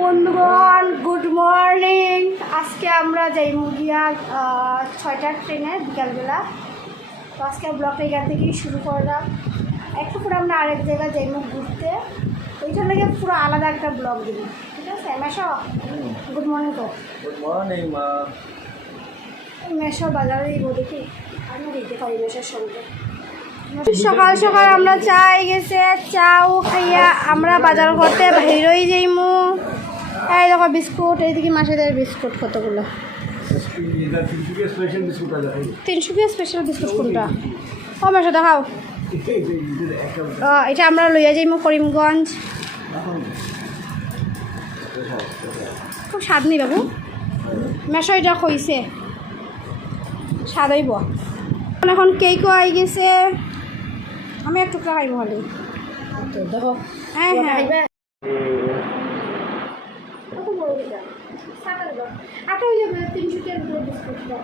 বন্ধুগণ good morning আজকে আমরা যাই মুগিয়া ছয়টার ট্রেনে বিকালবেলা। তো আজকে ব্লগটা এখান থেকেই শুরু করলাম। একটু করে আমরা আরেক জায়গায় যাই মুখ ঘুরতে ওইটার লাগে পুরো আলাদা একটা ব্লগ দিব ঠিক আছে মেশো? গুড মর্নিং তো। গুড মর্নিং মা। মেশো বাজারে দিব দেখি আমি দিতে পারি মেশোর সঙ্গে। সকাল সকাল আমরা চাই গেছে চাও খাইয়া আমরা বাজার করতে বাইরই যাইমু। এই দেখো বিস্কুট এইদিকে মাসেদের বিস্কুট কতগুলো। তিনশো পিস স্পেশাল বিস্কুট কোনটা? ও মেশো দেখাও। ও, এটা আমরা লইয়া যাইমু করিমগঞ্জ। খুব স্বাদ নি বাবু। মেশো এটা কইছে। স্বাদ হইব। এখন কেকও আই গেছে। আমি এক টুকরা খাইব খালি। দেখো হ্যাঁ হ্যাঁ কত বড় এটা? সাদা দেবো। আটা হয়ে যাবে, তিনশো টাকার দুটো বিস্কুট দাও।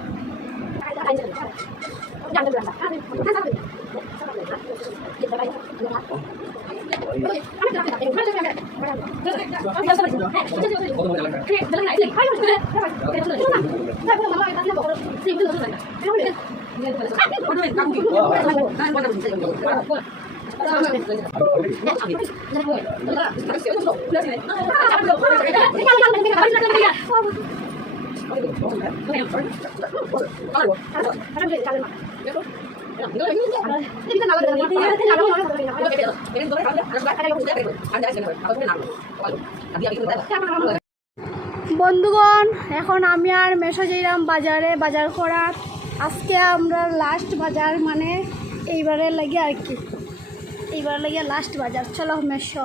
বন্ধুগণ, এখন আমি আর মেশো যাইলাম বাজারে বাজার করার। আজকে আমরা লাস্ট বাজার মানে এইবারের লাগে আর কি। এইবার লাগে লাস্ট বাজার। চলো মেশো।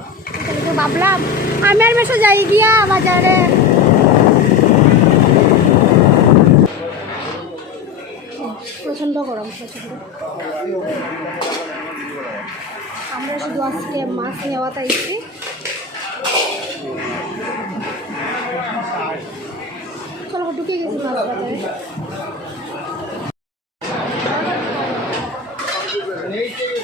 এটাকে ভাবলাম, আমি আর মেশো যাই গিয়া বাজারে। প্রচণ্ড গরম, প্রচণ্ড। আমরা শুধু আজকে মাছ নেওয়া তাইছি চলো, ঢুকে গেছি মাছ বাজারে এই দেখো এইটা কি বলব এই যে সামনে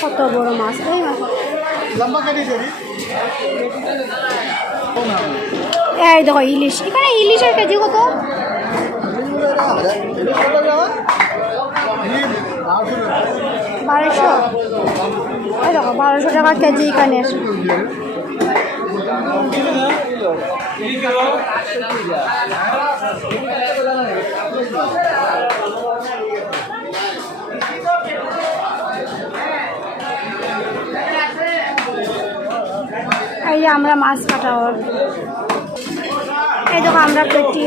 কত বড় মাছ এই মাছ এই দেখো ইলিশ। এখানে ইলিশের কেজি কত? বারোশো। এই দেখো বারোশো টাকা কেজি এখানে। এই আমরা মাছ কাটা এই দেখো, আমরা পেটি,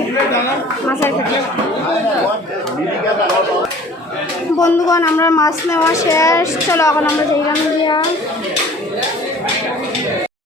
মাছের পেটি। বন্ধুগণ, আমরা মাছ নেওয়া শেষ। চলো, এখন আমরা যাইলাম দিয়া